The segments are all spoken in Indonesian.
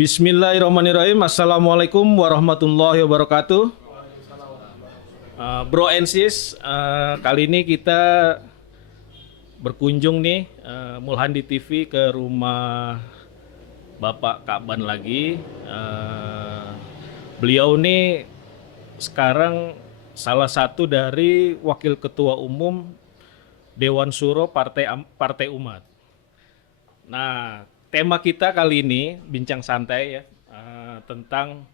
Bismillahirrahmanirrahim. Assalamualaikum warahmatullahi wabarakatuh. Bro and sis, kali ini kita berkunjung nih Mulhandi TV ke rumah Bapak Ka'ban lagi. Beliau nih sekarang salah satu dari Wakil Ketua Umum Dewan Syuro Partai Umat. Nah, tema kita kali ini bincang santai ya tentang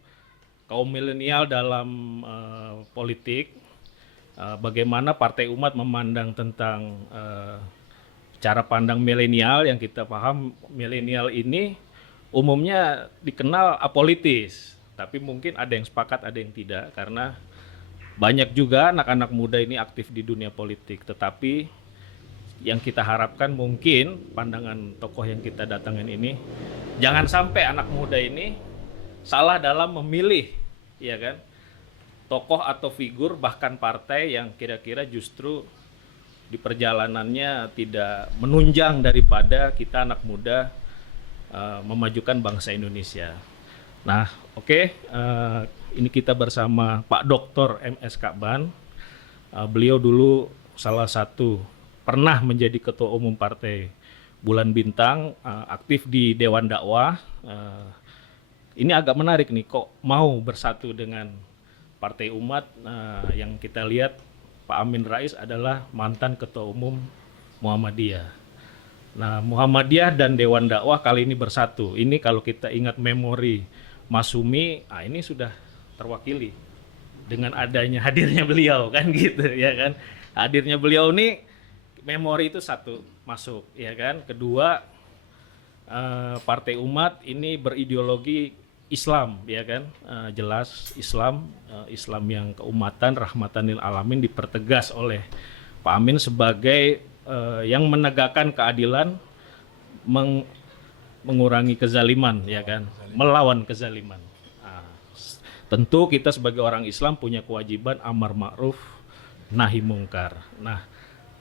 kaum milenial dalam politik, bagaimana Partai Umat memandang tentang cara pandang milenial. Yang kita paham milenial ini umumnya dikenal apolitis, tapi mungkin ada yang sepakat ada yang tidak, karena banyak juga anak-anak muda ini aktif di dunia politik. Tetapi yang kita harapkan mungkin pandangan tokoh yang kita datangin ini, jangan sampai anak muda ini salah dalam memilih, ya kan, tokoh atau figur bahkan partai yang kira-kira justru di perjalanannya tidak menunjang daripada kita anak muda memajukan bangsa Indonesia. Nah, oke, ini kita bersama Pak Dr. MS Ka'ban. Beliau dulu salah satu pernah menjadi Ketua Umum Partai Bulan Bintang, aktif di Dewan Dakwah. Ini agak menarik nih, kok mau bersatu dengan Partai Umat. Yang kita lihat Pak Amin Rais adalah mantan Ketua Umum Muhammadiyah. Nah, Muhammadiyah dan Dewan Dakwah kali ini bersatu. Ini kalau kita ingat memori Mas Sumi, ini sudah terwakili dengan adanya hadirnya beliau kan gitu ya kan. Hadirnya beliau nih, memori itu satu masuk, ya kan. Kedua, Partai Umat ini berideologi Islam, ya kan. Jelas Islam, Islam yang keumatan, rahmatan lil alamin, dipertegas oleh Pak Amin sebagai yang menegakkan keadilan, mengurangi kezaliman, ya kan, melawan kezaliman. Tentu kita sebagai orang Islam punya kewajiban amar ma'ruf nahi mungkar. Nah,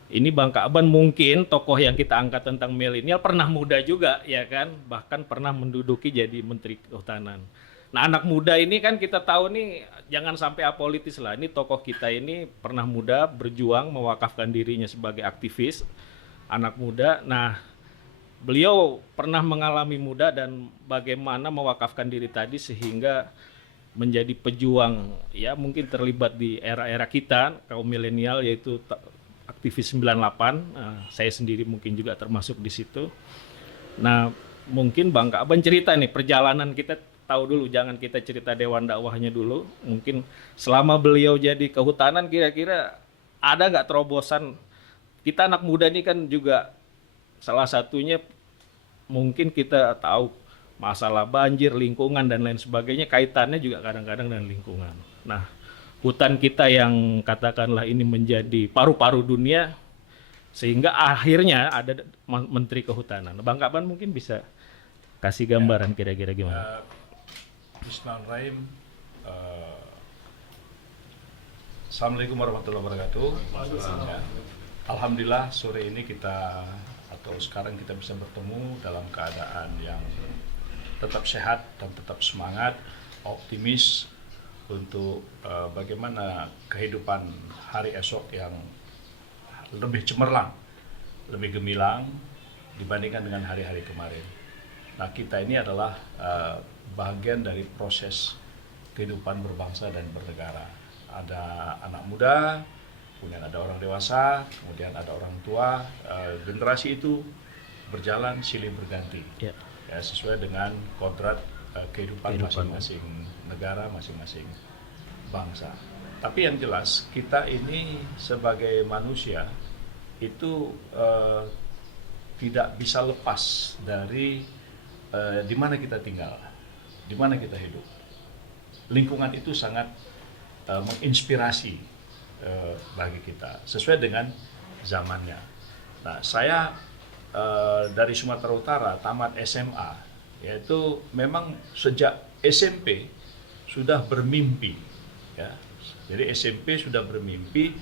ini Bang Ka'ban mungkin tokoh yang kita angkat tentang milenial pernah muda juga, ya kan, bahkan pernah menduduki jadi Menteri Kehutanan. Nah, anak muda ini kan kita tahu nih, jangan sampai apolitis lah. Ini tokoh kita ini pernah muda, berjuang, mewakafkan dirinya sebagai aktivis anak muda. Nah, beliau pernah mengalami muda dan bagaimana mewakafkan diri tadi sehingga menjadi pejuang, ya mungkin terlibat di era-era kita kaum milenial, yaitu aktivis 98, saya sendiri mungkin juga termasuk di situ. Nah, mungkin Bang Ka'ban cerita nih perjalanan kita, tahu dulu, jangan kita cerita Dewan Dakwahnya dulu. Mungkin selama beliau jadi kehutanan kira-kira ada nggak terobosan? Kita anak muda ini kan juga salah satunya mungkin kita tahu masalah banjir, lingkungan dan lain sebagainya, kaitannya juga kadang-kadang dengan lingkungan. Nah, hutan kita yang katakanlah ini menjadi paru-paru dunia, sehingga akhirnya ada Menteri Kehutanan. Bang Ka'ban mungkin bisa kasih gambaran kira-kira gimana? Bismillahirrahmanirrahim. Assalamualaikum warahmatullahi wabarakatuh. Alhamdulillah sore ini kita, atau sekarang kita bisa bertemu dalam keadaan yang tetap sehat dan tetap semangat, optimis untuk bagaimana kehidupan hari esok yang lebih cemerlang, lebih gemilang dibandingkan dengan hari-hari kemarin. Nah, kita ini adalah bagian dari proses kehidupan berbangsa dan bernegara. Ada anak muda, kemudian ada orang dewasa, kemudian ada orang tua. Generasi itu berjalan silih berganti, ya, sesuai dengan kodrat kehidupan masing-masing negara, masing-masing bangsa. Tapi yang jelas kita ini sebagai manusia itu tidak bisa lepas dari di mana kita tinggal, di mana kita hidup. Lingkungan itu sangat menginspirasi bagi kita sesuai dengan zamannya. Nah, saya dari Sumatera Utara tamat SMA, yaitu memang sejak SMP sudah bermimpi, ya. Jadi SMP sudah bermimpi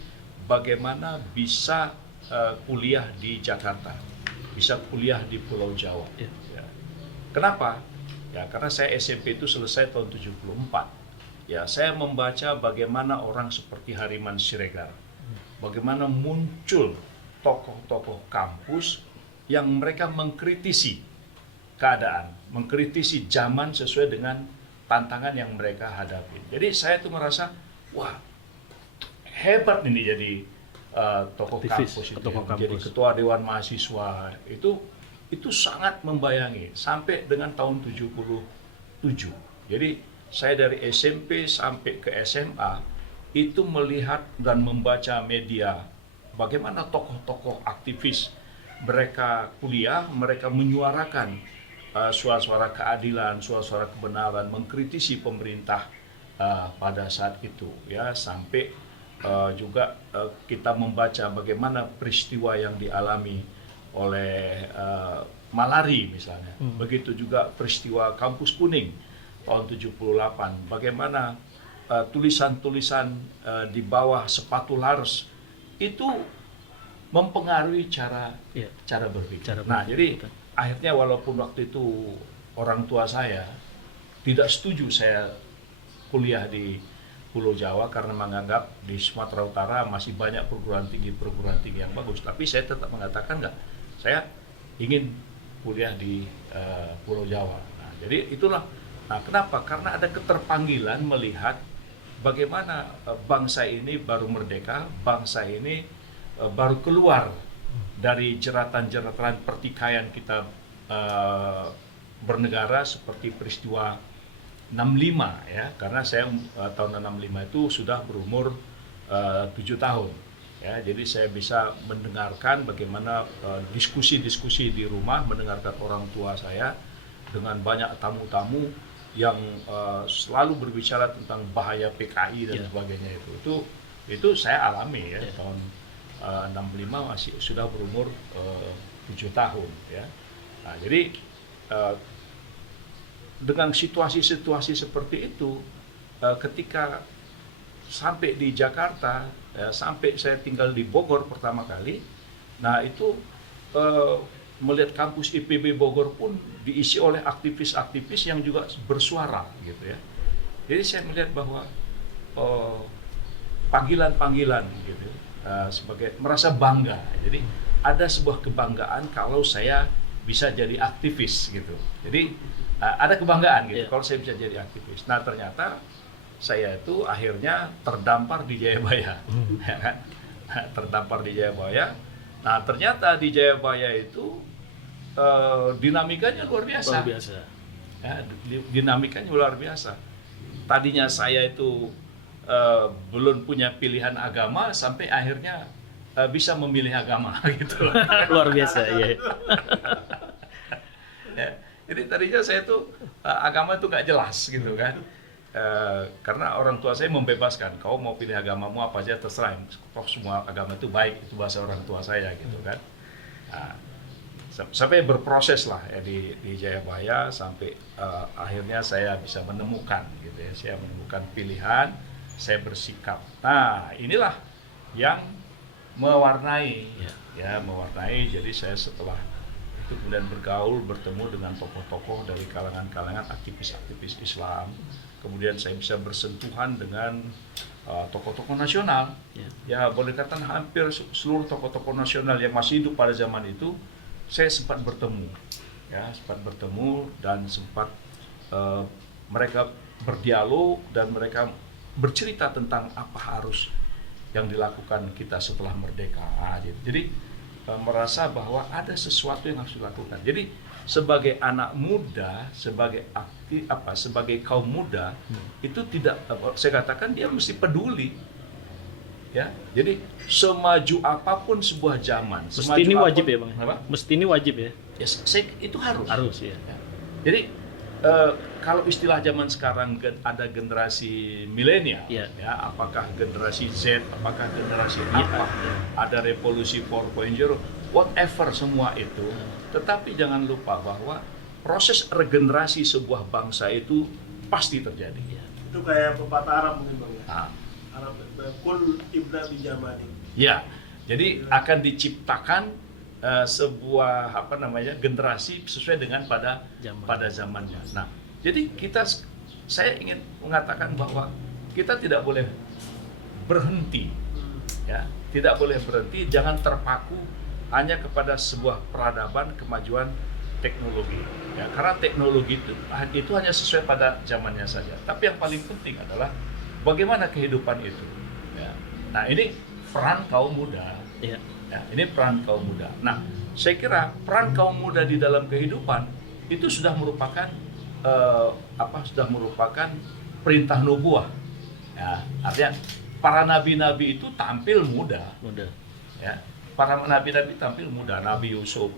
bagaimana bisa kuliah di Jakarta, bisa kuliah di Pulau Jawa. Ya. Kenapa? Ya, karena saya SMP itu selesai tahun 74. Ya, saya membaca bagaimana orang seperti Hariman Siregar, bagaimana muncul tokoh-tokoh kampus yang mereka mengkritisi keadaan, mengkritisi zaman sesuai dengan tantangan yang mereka hadapi. Jadi saya tuh merasa, wah, hebat ini jadi tokoh Aktivis, kampus itu, tokoh ya. Jadi kampus. ketua dewan mahasiswa itu sangat membayangi sampai dengan tahun 77. Jadi saya dari SMP sampai ke SMA itu melihat dan membaca media bagaimana tokoh-tokoh aktivis mereka kuliah, mereka menyuarakan suara-suara keadilan, suara-suara kebenaran, mengkritisi pemerintah pada saat itu, ya, sampai juga kita membaca bagaimana peristiwa yang dialami oleh Malari misalnya. Begitu juga peristiwa Kampus Kuning tahun 78, bagaimana tulisan-tulisan di bawah sepatu Lars itu mempengaruhi cara berpikir. Nah, jadi akhirnya walaupun waktu itu orang tua saya tidak setuju saya kuliah di Pulau Jawa karena menganggap di Sumatera Utara masih banyak perguruan tinggi yang bagus, tapi saya tetap mengatakan enggak, saya ingin kuliah di Pulau Jawa. Nah, jadi itulah. Nah, kenapa? Karena ada keterpanggilan melihat bagaimana bangsa ini baru merdeka, bangsa ini baru keluar dari jeratan-jeratan pertikaian kita bernegara seperti peristiwa 65, ya, karena saya tahun 65 itu sudah berumur 7 tahun, ya, jadi saya bisa mendengarkan bagaimana diskusi-diskusi di rumah, mendengarkan orang tua saya dengan banyak tamu-tamu yang selalu berbicara tentang bahaya PKI dan sebagainya. Itu saya alami, ya, tahun 65 masih sudah berumur 7 tahun, ya. Nah, jadi dengan situasi-situasi seperti itu, ketika sampai di Jakarta, sampai saya tinggal di Bogor pertama kali, nah itu melihat kampus IPB Bogor pun diisi oleh aktivis-aktivis yang juga bersuara, gitu ya. Jadi saya melihat bahwa panggilan-panggilan, gitu, sebagai merasa bangga. Jadi ada sebuah kebanggaan kalau saya bisa jadi aktivis, gitu. Jadi ada kebanggaan gitu kalau saya bisa jadi aktivis. Nah, ternyata saya itu akhirnya terdampar di Jayabaya, ya kan? Terdampar di Jayabaya. Nah, ternyata di Jayabaya itu dinamikanya luar biasa. Luar biasa. Ya, dinamikanya luar biasa. Tadinya saya itu belum punya pilihan agama sampai akhirnya bisa memilih agama gitu. Luar biasa, iya. Ya, jadi tadinya saya tuh agama itu nggak jelas gitu kan. Karena orang tua saya membebaskan, kau mau pilih agamamu apa aja terserah, toh semua agama itu baik, itu bahasa orang tua saya gitu kan. Nah, sampai berproses lah, ya, di Jayabaya sampai akhirnya saya bisa menemukan gitu ya, saya menemukan pilihan, saya bersikap. Nah, inilah yang mewarnai, ya, mewarnai. Jadi saya setelah itu kemudian bergaul, bertemu dengan tokoh-tokoh dari kalangan-kalangan aktivis-aktivis Islam. Kemudian saya bisa bersentuhan dengan tokoh-tokoh nasional. Ya, boleh katakan hampir seluruh tokoh-tokoh nasional yang masih hidup pada zaman itu, saya sempat bertemu. Ya, sempat bertemu dan sempat mereka berdialog dan mereka bercerita tentang apa harus yang dilakukan kita setelah merdeka. Jadi merasa bahwa ada sesuatu yang harus dilakukan. Jadi sebagai anak muda, sebagai sebagai kaum muda, itu tidak, saya katakan dia mesti peduli, ya. Jadi semaju apapun sebuah zaman, Mesti ini wajib ya, Bang? Apa? Mesti ini wajib ya? Ya, itu harus. Harus, ya. Jadi kalau istilah zaman sekarang ada generasi milenial, ya, apakah generasi Z, apakah generasi apa, ada revolusi 4.0, whatever semua itu, tetapi jangan lupa bahwa proses regenerasi sebuah bangsa itu pasti terjadi. Itu kayak pepatah Arab mungkin, Bang, ya? Arab, kul ibda bi jamani. ya, jadi akan diciptakan sebuah generasi sesuai dengan pada zamannya. Nah, Jadi saya ingin mengatakan bahwa kita tidak boleh berhenti, ya, tidak boleh berhenti, jangan terpaku hanya kepada sebuah peradaban kemajuan teknologi, ya, karena teknologi itu hanya sesuai pada zamannya saja. Tapi yang paling penting adalah bagaimana kehidupan itu. Ya. Nah, ini peran kaum muda. Iya. Ya, ini peran kaum muda. Nah, saya kira peran kaum muda di dalam kehidupan itu sudah merupakan sudah merupakan perintah nubuah. Ya, artinya para nabi-nabi itu tampil muda. Muda. Ya, para nabi-nabi tampil muda. Nabi Yusuf,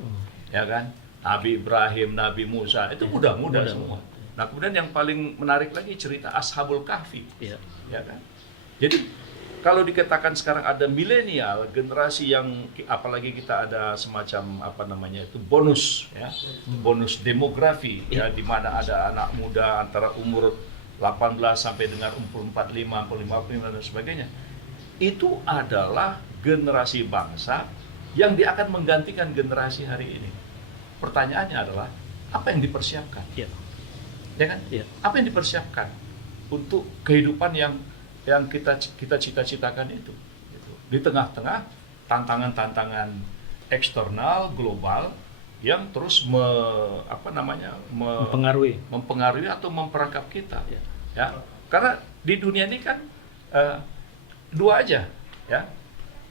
ya kan? Nabi Ibrahim, Nabi Musa itu muda-muda semua. Nah, kemudian yang paling menarik lagi cerita Ashabul Kahfi. Iya. Ya kan? Jadi kalau dikatakan sekarang ada milenial, generasi yang apalagi kita ada semacam bonus, ya, bonus demografi, ya, di mana ada anak muda antara umur 18 sampai dengan umur 45, 55 dan sebagainya. Itu adalah generasi bangsa yang dia akan menggantikan generasi hari ini. Pertanyaannya adalah apa yang dipersiapkan? Iya. Ya kan? Iya. Apa yang dipersiapkan untuk kehidupan yang kita cita-citakan itu, gitu. Di tengah-tengah tantangan-tantangan eksternal global yang terus mempengaruhi atau memperangkap kita, ya, karena di dunia ini kan dua aja, ya,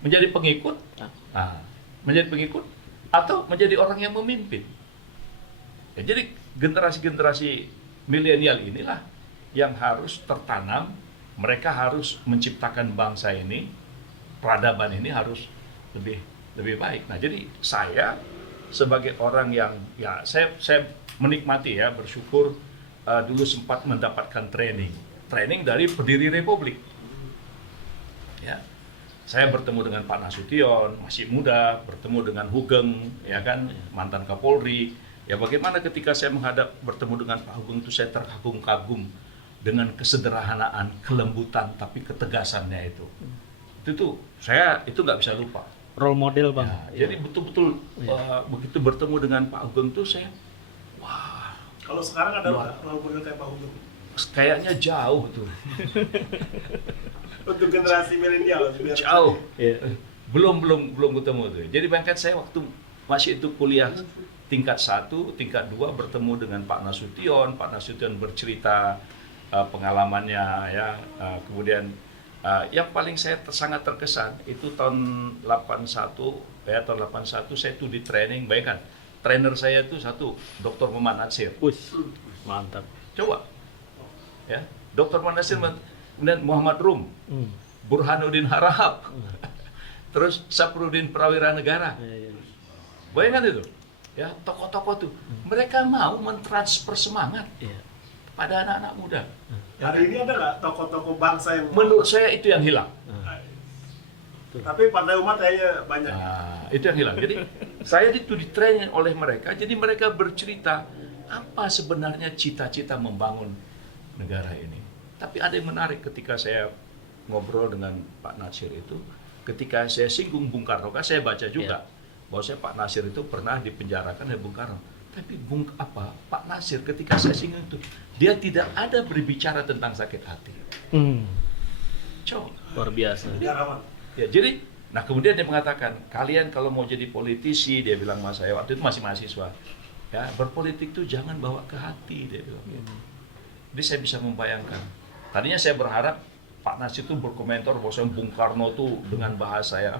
menjadi pengikut atau menjadi orang yang memimpin. Ya, jadi generasi milenial inilah yang harus tertanam. Mereka harus menciptakan bangsa ini, peradaban ini harus lebih baik. Nah, jadi saya sebagai orang yang, ya, saya menikmati, ya, bersyukur dulu sempat mendapatkan training dari pendiri Republik. Ya, saya bertemu dengan Pak Nasution, masih muda, bertemu dengan Hugeng, ya kan, mantan Kapolri. Ya, bagaimana ketika saya bertemu dengan Pak Hugeng itu saya terkagum-kagum dengan kesederhanaan, kelembutan, tapi ketegasannya itu. Itu saya nggak bisa lupa. Role model, Bang. Ya, jadi betul-betul begitu bertemu dengan Pak Hugeng tuh saya, wah. Kalau sekarang ada role model kayak Pak Hugeng? Kayaknya jauh tuh. Untuk generasi milenial. Jauh. Belum ketemu tuh. Jadi bayangkan saya waktu masih itu kuliah tingkat 1, tingkat 2 bertemu dengan Pak Nasution. Pak Nasution bercerita pengalamannya, ya, kemudian yang paling saya sangat terkesan itu tahun 81, ya, tahun 81 saya itu di training. Bayangkan trainer saya itu satu Dr. Muhammad Natsir. Mantap. Coba, ya, Dr. Muhammad Natsir, kemudian Muhammad Rum, Burhanuddin Harahap, terus Sapruddin Prawira Negara. Bayangkan itu, ya, tokoh-tokoh tuh, mereka mau mentransfer semangat pada anak-anak muda. Hari ini ada nggak tokoh-tokoh bangsa yang... Menurut saya itu yang hilang. Tapi Partai Umat kayaknya banyak. Nah, itu yang hilang. Jadi saya itu di-training oleh mereka. Jadi mereka bercerita apa sebenarnya cita-cita membangun negara ini. Tapi ada yang menarik ketika saya ngobrol dengan Pak Natsir itu, ketika saya singgung Bung Karno, kan saya baca juga bahwa Pak Natsir itu pernah dipenjarakan oleh Bung Karno. Tapi Pak Natsir ketika saya singgung itu, dia tidak ada berbicara tentang sakit hati. Coba. Luar biasa. Ya, jadi, nah kemudian dia mengatakan, kalian kalau mau jadi politisi, dia bilang sama saya, waktu itu masih mahasiswa, ya, berpolitik tuh jangan bawa ke hati, dia bilang. Jadi saya bisa membayangkan. Tadinya saya berharap Pak Natsir itu berkomentar bahwa Bung Karno tuh dengan bahasa ya,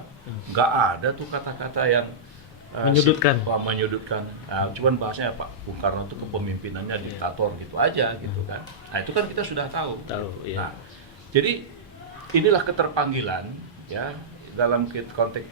nggak ada tuh kata-kata yang menyudutkan. Nah, cuman bahasanya Pak Bung Karno itu kepemimpinannya diktator gitu aja, gitu kan. Nah, itu kan kita sudah tahu. Iya. Nah, jadi inilah keterpanggilan, ya, dalam konteks